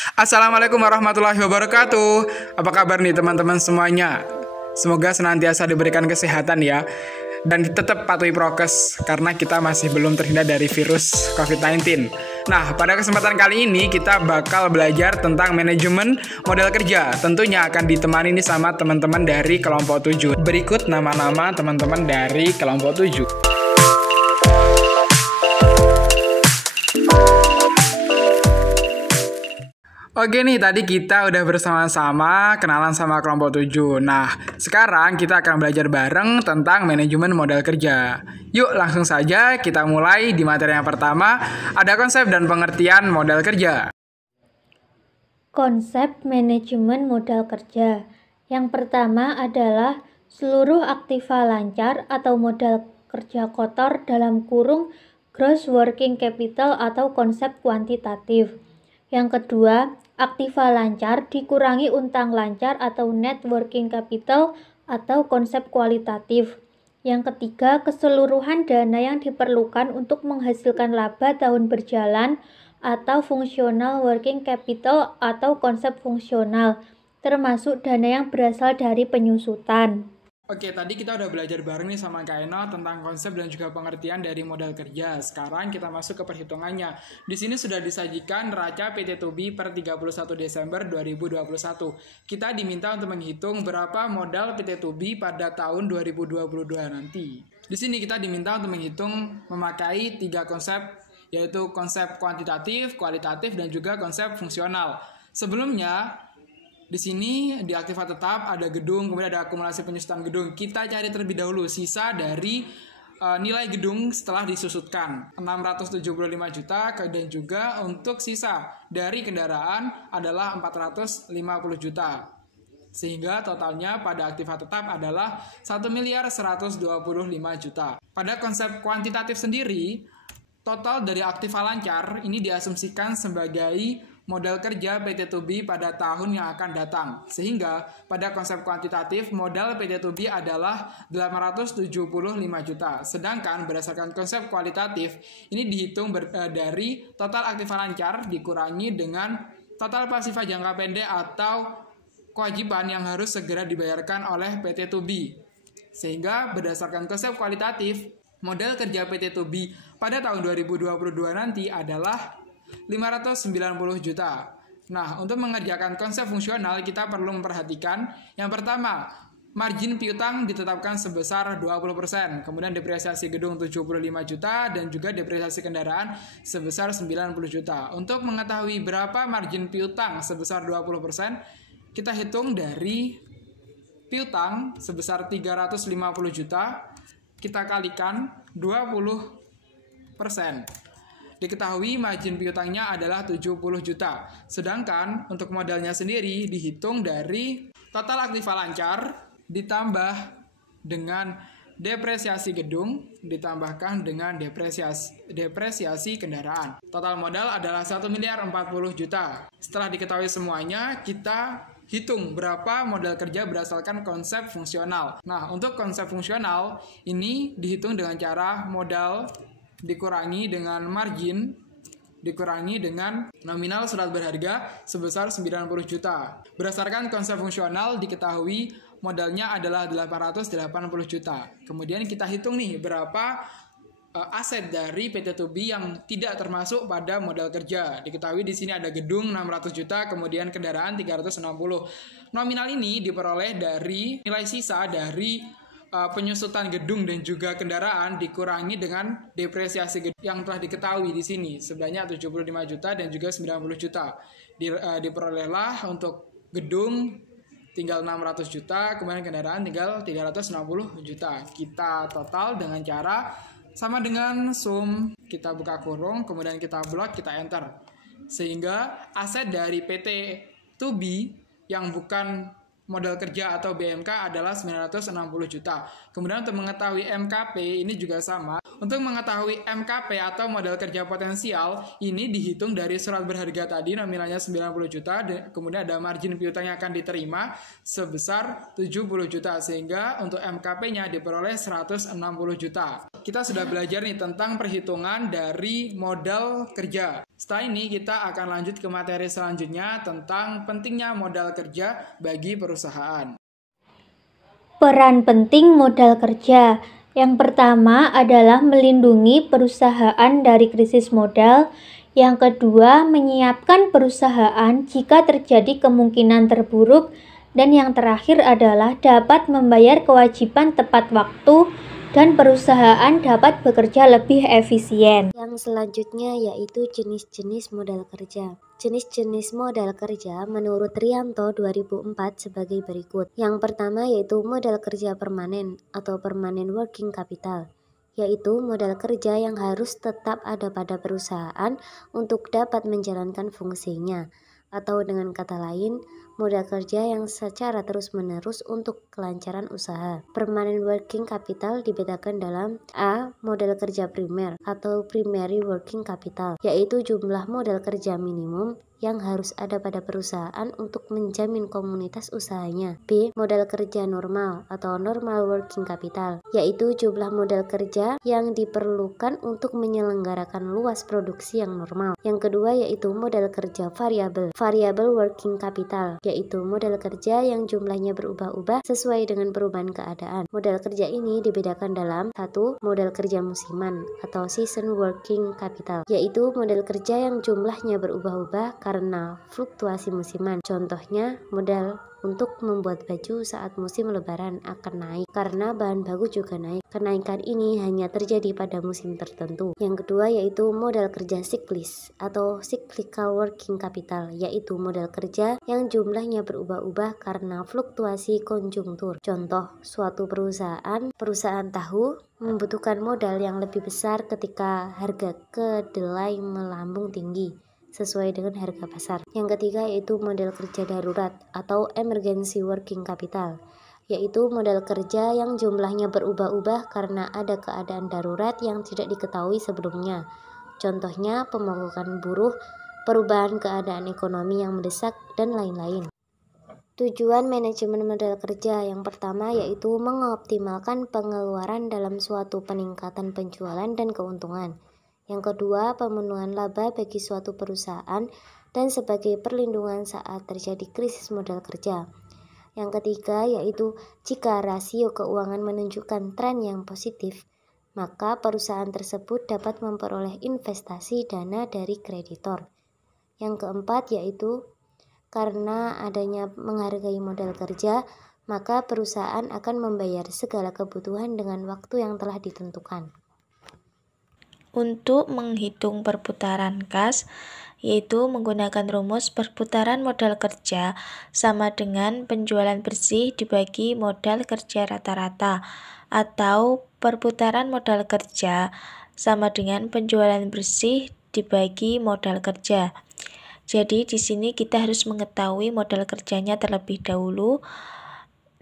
Assalamualaikum warahmatullahi wabarakatuh. Apa kabar nih teman-teman semuanya? Semoga senantiasa diberikan kesehatan ya. Dan tetap patuhi prokes karena kita masih belum terhindar dari virus COVID-19. Nah, pada kesempatan kali ini kita bakal belajar tentang manajemen modal kerja. Tentunya akan ditemani nih sama teman-teman dari kelompok 7. Berikut nama-nama teman-teman dari kelompok 7. Oke nih, tadi kita udah bersama-sama kenalan sama kelompok 7. Nah, sekarang kita akan belajar bareng tentang manajemen modal kerja. Yuk, langsung saja kita mulai di materi yang pertama, ada konsep dan pengertian modal kerja. Konsep manajemen modal kerja. Yang pertama adalah seluruh aktiva lancar atau modal kerja kotor dalam kurung gross working capital atau konsep kuantitatif. Yang kedua, aktiva lancar dikurangi utang lancar atau net working capital atau konsep kualitatif. Yang ketiga, keseluruhan dana yang diperlukan untuk menghasilkan laba tahun berjalan atau fungsional working capital atau konsep fungsional, termasuk dana yang berasal dari penyusutan. Oke, tadi kita udah belajar bareng nih sama Kak Eno tentang konsep dan juga pengertian dari modal kerja. Sekarang kita masuk ke perhitungannya. Di sini sudah disajikan neraca PT Tubi per 31 Desember 2021. Kita diminta untuk menghitung berapa modal PT Tubi pada tahun 2022 nanti. Di sini kita diminta untuk menghitung memakai 3 konsep, yaitu konsep kuantitatif, kualitatif, dan juga konsep fungsional. Sebelumnya, di sini di aktiva tetap ada gedung, kemudian ada akumulasi penyusutan gedung. Kita cari terlebih dahulu sisa dari nilai gedung setelah disusutkan 675 juta, dan juga untuk sisa dari kendaraan adalah 450 juta. Sehingga totalnya pada aktiva tetap adalah 1.125 juta. Pada konsep kuantitatif sendiri, total dari aktiva lancar ini diasumsikan sebagai modal kerja PT Tubi pada tahun yang akan datang. Sehingga pada konsep kuantitatif modal PT Tubi adalah 875 juta. Sedangkan berdasarkan konsep kualitatif ini dihitung dari total aktiva lancar dikurangi dengan total pasifa jangka pendek atau kewajiban yang harus segera dibayarkan oleh PT Tubi. Sehingga berdasarkan konsep kualitatif modal kerja PT Tubi pada tahun 2022 nanti adalah 590 juta. Nah, untuk mengerjakan konsep fungsional kita perlu memperhatikan yang pertama, margin piutang ditetapkan sebesar 20%, kemudian depresiasi gedung 75 juta dan juga depresiasi kendaraan sebesar 90 juta. Untuk mengetahui berapa margin piutang sebesar 20%, kita hitung dari piutang sebesar 350 juta, kita kalikan 20%. Diketahui margin piutangnya adalah 70 juta. Sedangkan untuk modalnya sendiri dihitung dari total aktiva lancar ditambah dengan depresiasi gedung ditambahkan dengan depresiasi kendaraan. Total modal adalah 1.040 juta. Setelah diketahui semuanya, kita hitung berapa modal kerja berdasarkan konsep fungsional. Nah, untuk konsep fungsional ini dihitung dengan cara modal dikurangi dengan margin dikurangi dengan nominal surat berharga sebesar 90 juta. Berdasarkan konsep fungsional diketahui modalnya adalah 880 juta. Kemudian kita hitung nih berapa aset dari PT Tubi yang tidak termasuk pada modal kerja. Diketahui di sini ada gedung 600 juta, kemudian kendaraan 360. Nominal ini diperoleh dari nilai sisa dari penyusutan gedung dan juga kendaraan dikurangi dengan depresiasi gedung yang telah diketahui di sini sebanyak 75 juta dan juga 90 juta. Diperolehlah untuk gedung tinggal 600 juta, kemudian kendaraan tinggal 360 juta. Kita total dengan cara sama dengan sum, kita buka kurung, kemudian kita blok, kita enter. Sehingga aset dari PT Tubi yang bukan modal kerja atau BMK adalah 960 juta. Kemudian untuk mengetahui MKP ini juga sama. Untuk mengetahui MKP atau modal kerja potensial ini dihitung dari surat berharga tadi nominalnya 90 juta, kemudian ada margin piutang yang akan diterima sebesar 70 juta, sehingga untuk MKP-nya diperoleh 160 juta. Kita sudah belajar nih tentang perhitungan dari modal kerja. Setelah ini kita akan lanjut ke materi selanjutnya tentang pentingnya modal kerja bagi perusahaan. Peran penting modal kerja. Yang pertama adalah melindungi perusahaan dari krisis modal. Yang kedua, menyiapkan perusahaan jika terjadi kemungkinan terburuk. Dan yang terakhir adalah dapat membayar kewajiban tepat waktu dan perusahaan dapat bekerja lebih efisien. Yang selanjutnya yaitu jenis-jenis modal kerja. Jenis-jenis modal kerja menurut Rianto 2004 sebagai berikut. Yang pertama yaitu modal kerja permanen atau permanent working capital, yaitu modal kerja yang harus tetap ada pada perusahaan untuk dapat menjalankan fungsinya. Atau dengan kata lain, modal kerja yang secara terus-menerus untuk kelancaran usaha. Permanent working capital dibedakan dalam A. Modal kerja primer atau primary working capital, yaitu jumlah modal kerja minimum yang harus ada pada perusahaan untuk menjamin komunitas usahanya. B. Modal kerja normal atau normal working capital, yaitu jumlah modal kerja yang diperlukan untuk menyelenggarakan luas produksi yang normal. Yang kedua yaitu modal kerja variabel, variable working capital, yaitu modal kerja yang jumlahnya berubah-ubah sesuai dengan perubahan keadaan. Modal kerja ini dibedakan dalam 1. Modal kerja musiman atau season working capital, yaitu modal kerja yang jumlahnya berubah-ubah karena fluktuasi musiman. Contohnya, modal untuk membuat baju saat musim lebaran akan naik karena bahan baku juga naik. Kenaikan ini hanya terjadi pada musim tertentu. Yang kedua yaitu modal kerja siklis atau cyclical working capital, yaitu modal kerja yang jumlahnya berubah-ubah karena fluktuasi konjungtur. Contoh, suatu perusahaan tahu membutuhkan modal yang lebih besar ketika harga kedelai melambung tinggi sesuai dengan harga pasar. Yang ketiga yaitu modal kerja darurat atau emergency working capital, yaitu modal kerja yang jumlahnya berubah-ubah karena ada keadaan darurat yang tidak diketahui sebelumnya. Contohnya pemogokan buruh, perubahan keadaan ekonomi yang mendesak, dan lain-lain. Tujuan manajemen modal kerja yang pertama yaitu mengoptimalkan pengeluaran dalam suatu peningkatan penjualan dan keuntungan. Yang kedua, pemenuhan laba bagi suatu perusahaan dan sebagai perlindungan saat terjadi krisis modal kerja. Yang ketiga, yaitu jika rasio keuangan menunjukkan tren yang positif, maka perusahaan tersebut dapat memperoleh investasi dana dari kreditor. Yang keempat, yaitu karena adanya menghargai modal kerja, maka perusahaan akan membayar segala kebutuhan dengan waktu yang telah ditentukan. Untuk menghitung perputaran kas, yaitu menggunakan rumus perputaran modal kerja sama dengan penjualan bersih dibagi modal kerja rata-rata, atau perputaran modal kerja sama dengan penjualan bersih dibagi modal kerja. Jadi di sini kita harus mengetahui modal kerjanya terlebih dahulu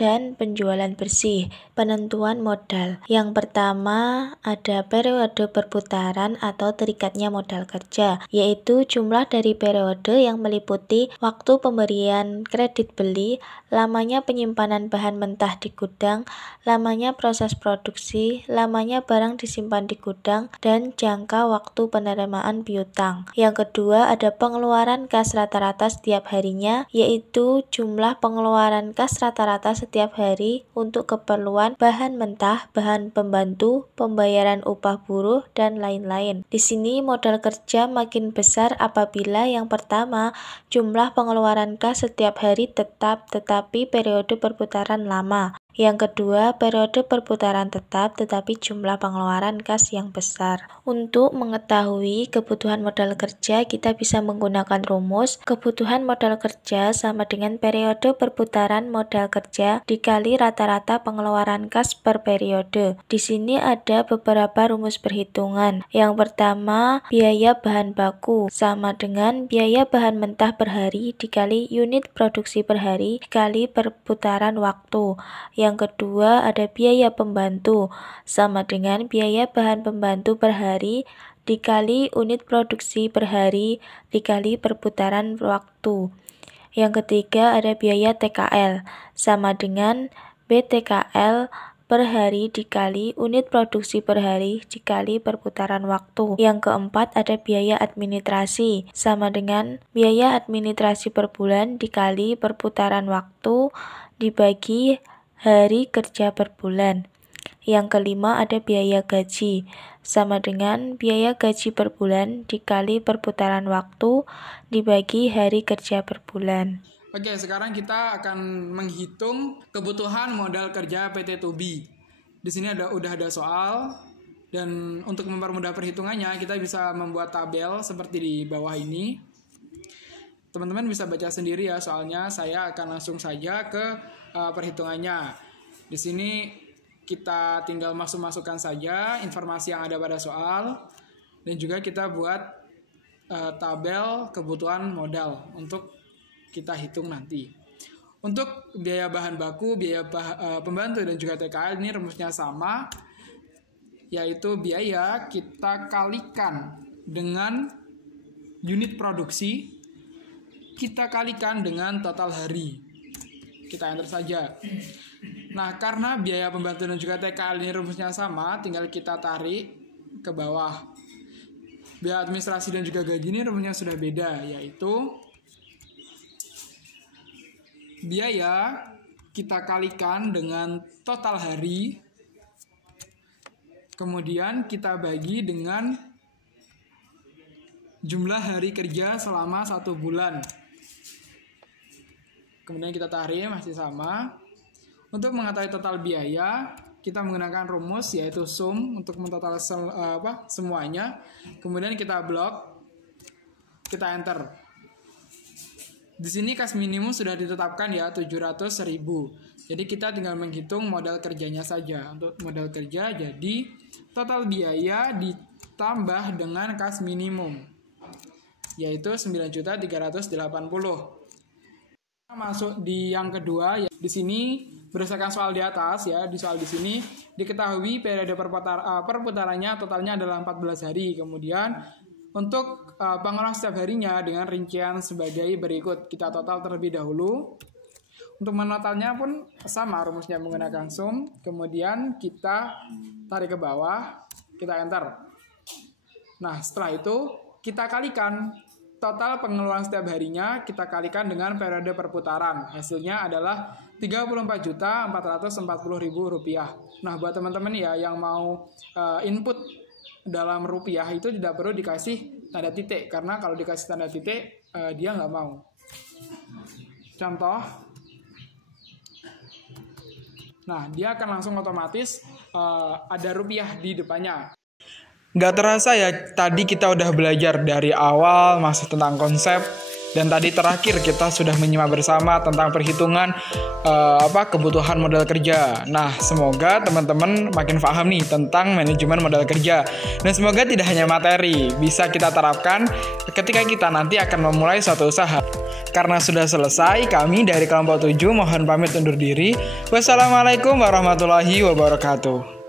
dan penjualan bersih. Penentuan modal. Yang pertama ada periode perputaran atau terikatnya modal kerja, yaitu jumlah dari periode yang meliputi waktu pemberian kredit beli, lamanya penyimpanan bahan mentah di gudang, lamanya proses produksi, lamanya barang disimpan di gudang, dan jangka waktu penerimaan piutang. Yang kedua ada pengeluaran kas rata-rata setiap harinya, yaitu jumlah pengeluaran kas rata-rata setiap hari untuk keperluan bahan mentah, bahan pembantu, pembayaran upah buruh, dan lain-lain. Di sini modal kerja makin besar apabila yang pertama jumlah pengeluaran kas setiap hari tetap tetapi periode perputaran lama. Yang kedua, periode perputaran tetap tetapi jumlah pengeluaran kas yang besar. Untuk mengetahui kebutuhan modal kerja, kita bisa menggunakan rumus kebutuhan modal kerja sama dengan periode perputaran modal kerja dikali rata-rata pengeluaran kas per periode. Di sini ada beberapa rumus perhitungan. Yang pertama, biaya bahan baku sama dengan biaya bahan mentah per hari dikali unit produksi per hari dikali perputaran waktu. Yang kedua ada biaya pembantu sama dengan biaya bahan pembantu per hari dikali unit produksi per hari dikali perputaran waktu. Yang ketiga ada biaya TKL sama dengan BTKL per hari dikali unit produksi per hari dikali perputaran waktu. Yang keempat ada biaya administrasi sama dengan biaya administrasi per bulan dikali perputaran waktu dibagi hari kerja per bulan. Yang kelima ada biaya gaji sama dengan biaya gaji per bulan dikali perputaran waktu dibagi hari kerja per bulan. Oke, sekarang kita akan menghitung kebutuhan modal kerja PT Tubi. Di sini udah ada soal, dan untuk mempermudah perhitungannya kita bisa membuat tabel seperti di bawah ini. Teman-teman bisa baca sendiri ya, soalnya saya akan langsung saja ke perhitungannya. Di sini kita tinggal masukkan saja informasi yang ada pada soal, dan juga kita buat tabel kebutuhan modal untuk kita hitung nanti. Untuk biaya bahan baku, biaya pembantu dan juga TKL ini rumusnya sama, yaitu biaya kita kalikan dengan unit produksi, kita kalikan dengan total hari. Kita enter saja. Nah, karena biaya pembantu dan juga TKL ini rumusnya sama, tinggal kita tarik ke bawah. Biaya administrasi dan juga gaji ini rumusnya sudah beda, yaitu biaya kita kalikan dengan total hari, kemudian kita bagi dengan jumlah hari kerja selama 1 bulan. Kemudian kita tarik, masih sama. Untuk mengetahui total biaya, kita menggunakan rumus yaitu sum untuk mentotal semuanya. Kemudian kita blok, kita enter. Di sini kas minimum sudah ditetapkan ya 700.000. Jadi kita tinggal menghitung modal kerjanya saja. Untuk modal kerja jadi total biaya ditambah dengan kas minimum, yaitu 9.380.000. Masuk di yang kedua ya. Di sini berdasarkan soal di atas ya, di soal di sini diketahui periode perputarannya totalnya adalah 14 hari. Kemudian untuk pengeluaran setiap harinya dengan rincian sebagai berikut. Kita total terlebih dahulu. Untuk menotalnya pun sama, rumusnya menggunakan sum. Kemudian kita tarik ke bawah, kita enter. Nah, setelah itu kita kalikan total pengeluaran setiap harinya, kita kalikan dengan periode perputaran. Hasilnya adalah Rp34.440.000. Nah, buat teman-teman ya yang mau input dalam rupiah itu tidak perlu dikasih tanda titik, karena kalau dikasih tanda titik dia nggak mau. Contoh, nah dia akan langsung otomatis ada rupiah di depannya. Nggak terasa ya, tadi kita udah belajar dari awal masih tentang konsep, dan tadi terakhir kita sudah menyimak bersama tentang perhitungan kebutuhan modal kerja. Nah, semoga teman-teman makin paham nih tentang manajemen modal kerja. Dan semoga tidak hanya materi, bisa kita terapkan ketika kita nanti akan memulai suatu usaha. Karena sudah selesai, kami dari kelompok 7 mohon pamit undur diri. Wassalamualaikum warahmatullahi wabarakatuh.